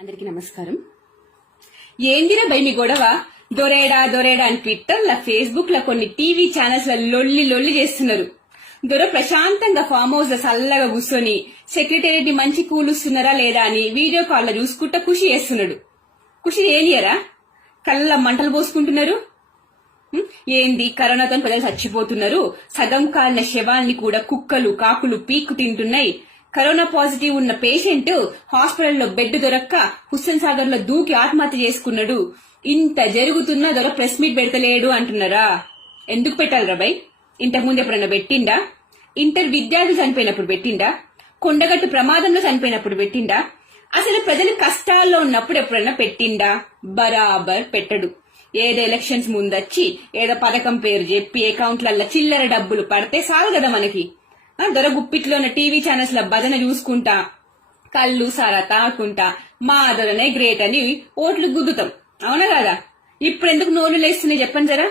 అందరికీ నమస్కారం. ఏందిరా భయ్ మీ గొడవ? దొరేడా అని ట్విట్టర్ లా, ఫేస్బుక్ లా, కొన్ని టీవీ ఛానల్స్ లా లొల్లి చేస్తున్నారు. దొర ప్రశాంతంగా ఫామ్ హౌస్ లో చల్లగా కూర్చొని సెక్రటేరియట్ ని మంచి కూలుస్తున్నారా లేదా అని వీడియో కాల్ లో చూసుకుంటా ఖుషి చేస్తున్నాడు. ఖుషి ఏనియరా? కళ్ళ మంటలు పోసుకుంటున్నారు. ఏంది కరోనాతో ప్రజలు చచ్చిపోతున్నారు, సగం కాలిన శవాల్ని కూడా కుక్కలు కాకులు పీక్కు తింటున్నాయి. కరోనా పాజిటివ్ ఉన్న పేషెంట్ హాస్పిటల్లో బెడ్ దొరక్క హుస్సేన్ సాగర్ లో దూకి ఆత్మహత్య చేసుకున్నాడు. ఇంత జరుగుతున్నా దొర ప్రెస్ మీట్ పెడతలేడు అంటున్నారా? ఎందుకు పెట్టాలరా బై? ఇంతకుముందు ఎప్పుడన్నా పెట్టిండా? ఇంటర్ విద్యార్థులు చనిపోయినప్పుడు పెట్టిండా? కొండగట్టు ప్రమాదంలో చనిపోయినప్పుడు పెట్టిండా? అసలు ప్రజలు కష్టాల్లో ఉన్నప్పుడు ఎప్పుడన్నా పెట్టిండా? బరాబర్ పెట్టడు. ఏదో ఎలక్షన్స్ ముందొచ్చి ఏదో పథకం పేరు చెప్పి అకౌంట్లల్లో చిల్లర డబ్బులు పడితే చాలు కదా మనకి. దొర గుప్పిట్లో ఉన్న టీవీ ఛానల్స్ లో భజన చూసుకుంటా, కళ్ళు సారా తాకుంటా, మా దొరనే గ్రేట్ అని ఓట్లు గుద్దుతాం. అవునా కదా? ఇప్పుడు ఎందుకు నోరు లేస్తున్నాయి చెప్పండి జరా.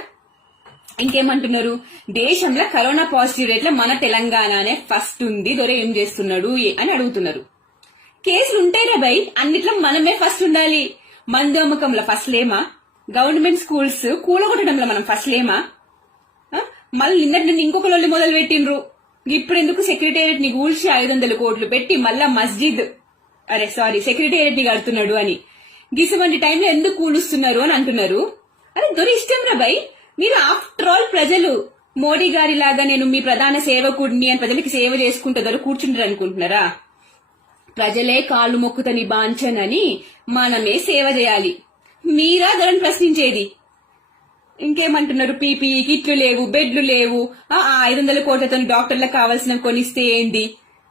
ఇంకేమంటున్నారు? దేశంలో కరోనా పాజిటివ్ రేట్ల మన తెలంగాణనే ఫస్ట్ ఉంది, దొర ఏం చేస్తున్నాడు అని అడుగుతున్నారు. కేసులు ఉంటాయిరా బై, అన్నిట్లో మనమే ఫస్ట్ ఉండాలి. మందోమకంలో ఫస్ట్ లేమా? గవర్నమెంట్ స్కూల్స్ కూలగొట్టడంలో మనం ఫస్ట్ లేమా? మళ్ళీ నిన్నటి ఇంకొక లొల్లి మొదలు పెట్టిండ్రు. ఇప్పుడు ఎందుకు సెక్రటేరియట్ ని కూల్చి 500 కోట్లు పెట్టి మళ్ళా సెక్రటేరియట్ ని కడుతున్నాడు అని గిసమంటి టైంలో ఎందుకు కూలుస్తున్నారు అని అంటున్నారు. అరే దొరి ఇష్టం రా బై. మీరు ఆఫ్టర్ ఆల్ ప్రజలు మోడీ గారి లాగా నేను మీ ప్రధాన సేవకుడిని అని ప్రజలకి సేవ చేసుకుంటే దొర కూర్చుంటారు అనుకుంటున్నారా? ప్రజలే కాళ్ళు మొక్కుతని బాంచనని మనమే సేవ చేయాలి. మీరా దొరని ప్రశ్నించేది? ఇంకేమంటున్నారు? పీపీఈ కిట్లు లేవు, బెడ్లు లేవు, 500 కోట్లతో డాక్టర్లకు కావాల్సిన కొనిస్తే ఏంది?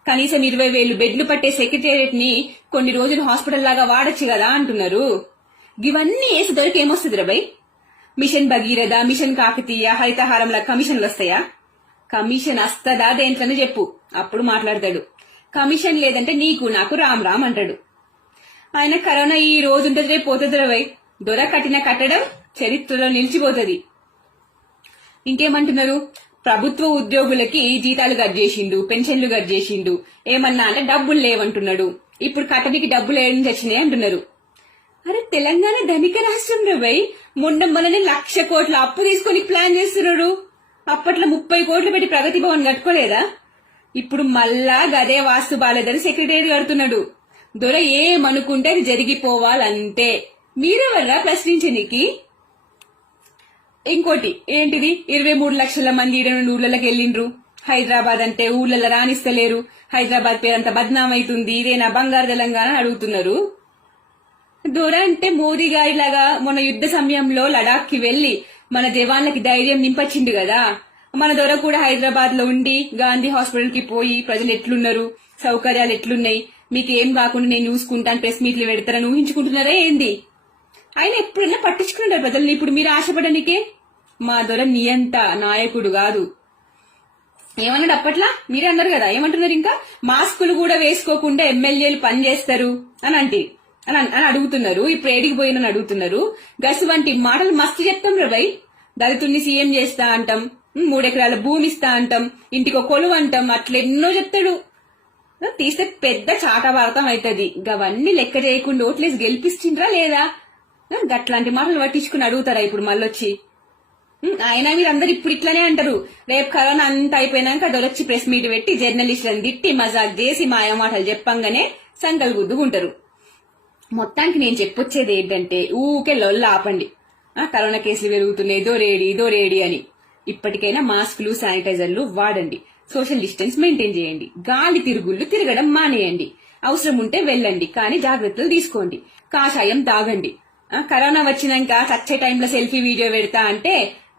కనీసం 20,000 బెడ్లు పట్టే సెక్రటేరియట్ ని కొన్ని రోజులు హాస్పిటల్ లాగా వాడచ్చు కదా అంటున్నారు. ఇవన్నీ వేసి దొరికి ఏమొస్తుంది రబై? మిషన్ భగీరథ, మిషన్ కాకతీయ, హరితహారంలా కమిషన్లు వస్తాయా? కమిషన్ వస్తుందా దేంట్లోనే చెప్పు, అప్పుడు మాట్లాడతాడు. కమిషన్ లేదంటే నీకు నాకు రామ్ రామ్ అంటాడు. ఆయన కరోనా ఈ రోజు ఉంటుంది, రేపు పోతుంది రబై. దొర కట్టిన కట్టడం చరిత్రలో నిలిచిపోతుంది. ఇంకేమంటున్నారు? ప్రభుత్వ ఉద్యోగులకి జీతాలు కట్ చేసిండు, పెన్షన్లు కట్ చేసిండు. ఏమన్నా అంటే డబ్బులు లేవంటున్నాడు. ఇప్పుడు కట్టడికి డబ్బులు ఏం వచ్చినాయి అంటున్నారు. అరే తెలంగాణ ధనిక రాష్ట్రం రబై. మొన్ననే 1,00,000 కోట్ల అప్పు తీసుకొని ప్లాన్ చేస్తున్నాడు. అప్పట్లో 30 కోట్లు పెట్టి ప్రగతి భవన్ కట్టుకోలేదా? ఇప్పుడు మళ్ళా గదే వాస్తు బాలేదని సెక్రటరీ కడుతున్నాడు. దొర ఏమనుకుంటే అది జరిగిపోవాలంతే. మీరెవర్రా ప్రశ్నించనీకి? ఇంకోటి ఏంటిది? 23 లక్షల మంది ఊర్లలోకి వెళ్ళిండ్రు. హైదరాబాద్ అంటే ఊర్లలో రాణిస్తలేరు, హైదరాబాద్ పేరంతా బద్నామైతుంది, ఇదేనా బంగారు తెలంగాణ అడుగుతున్నారు. దొర అంటే మోదీ గారి లాగా మొన్న యుద్ధ సమయంలో లడాక్ కి వెళ్లి మన జవాన్లకి ధైర్యం నింపచ్చిండు కదా. మన దొర కూడా హైదరాబాద్ లో ఉండి గాంధీ హాస్పిటల్ కి పోయి ప్రజలు ఎట్లున్నారు, సౌకర్యాలు ఎట్లున్నాయి, మీకు ఏం కాకుండా నేను చూసుకుంటాను, ప్రెస్ మీట్లు పెడతారని ఊహించుకుంటున్నారా ఏంది? ఆయన ఎప్పుడైనా పట్టించుకున్నాడు ప్రజల్ని. ఇప్పుడు మీరు ఆశపడనికే. మా దొర నియంత నాయకుడు కాదు. ఏమన్నాడు అప్పట్లా? మీరే అన్నారు కదా. ఏమంటున్నారు? ఇంకా మాస్కులు కూడా వేసుకోకుండా ఎమ్మెల్యేలు పనిచేస్తారు అని అడుగుతున్నారు. ఇప్పుడు ఏడికి పోయినని అడుగుతున్నారు. గసు వంటి మాటలు మస్తు చెప్తాం రబై. దళితుల్ని సీఎం చేస్తా అంటాం, 3 ఎకరాల భూమి ఇస్తా అంటాం, ఇంటికి కొలువు అంటాం, అట్లెన్నో చెప్తాడు. తీస్తే పెద్ద చాటవార్తం అవుతుంది. గవన్నీ లెక్క చేయకుండా ఓట్లేసి గెలిపిస్తుండ్రా లేదా? గట్లాంటి మాటలు పట్టించుకుని అడుగుతారా ఇప్పుడు మళ్ళొచ్చి? అయినా మీరందరు ఇప్పుడు ఇట్లానే అంటారు. రేపు కరోనా అంతా అయిపోయినాక దొరొచ్చి ప్రెస్ మీట్ పెట్టి జర్నలిస్టులను తిట్టి మజాక్ చేసి మాయమాటలు చెప్పంగానే సంకల్ గుద్దుకుంటారు. మొత్తానికి నేను చెప్పొచ్చేది ఏంటంటే ఊకే లొల్ల ఆపండి. కరోనా కేసులు పెరుగుతున్నాయి, దోరేడి అని. ఇప్పటికైనా మాస్కులు, శానిటైజర్లు వాడండి. సోషల్ డిస్టెన్స్ మెయింటైన్ చేయండి. గాలి తిరుగుళ్ళు తిరగడం మానేయండి. అవసరం ఉంటే వెళ్ళండి, కానీ జాగ్రత్తలు తీసుకోండి. కాషాయం తాగండి. కరోనా వచ్చినాక చచ్చే టైంలో సెల్ఫీ వీడియో పెడతా అంటే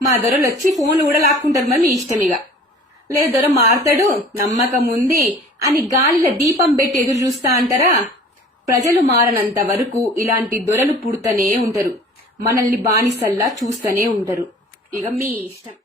మా దొరలు వచ్చి ఫోన్లు కూడా లాక్కుంటారు. మరి మీ ఇష్టమిగా. లేదు దొర మారతాడు, నమ్మకం ఉంది అని గాలిలో దీపం పెట్టి ఎదురు చూస్తా అంటారా? ప్రజలు మారనంత వరకు ఇలాంటి దొరలు పుడుతూనే ఉంటారు. మనల్ని బానిసల్లా చూస్తూనే ఉంటారు. ఇక మీ ఇష్టం.